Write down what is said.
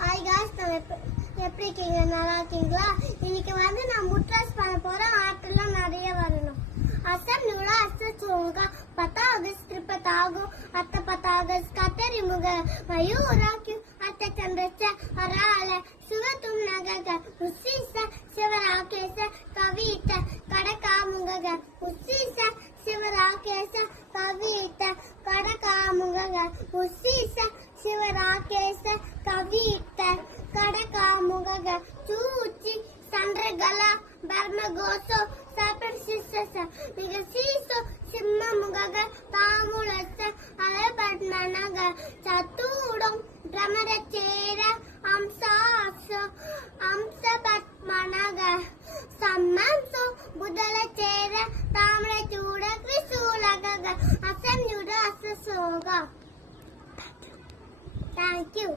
Hi guys, எப்படி இருக்கீங்க? நல்லா இருக்கீங்களா? இன்னைக்கு நான் முட்ராஸ் பண்ண போறேன். ஆட்டெல்லாம் நிறைய வரணும். அசம் நூலா அசோगा पता अगस्त त्रिपतागो अत्त पतागस कतरी मुग मयूरा क्यों अत्त चंद्रचा हराले सुव तुम नगग उसी से शिवराकेश कवित कड़का मुगग उसी से शिवराकेश कवित कड़का मुगग उसी से शिवराकेश कवित कड़का मुगग चूची संड्रगला बर्मगोसो सापर सिस्सस निगसीसो सिम्मा मुगग तामुलस अले पद्मनग चतुडों ड्रमरचेर अंसासो अंस पद्मनग सम्मंसो बुदलचेर ताम्रचूड त्रिशूलगग असंयुड अससोगा. Thank you.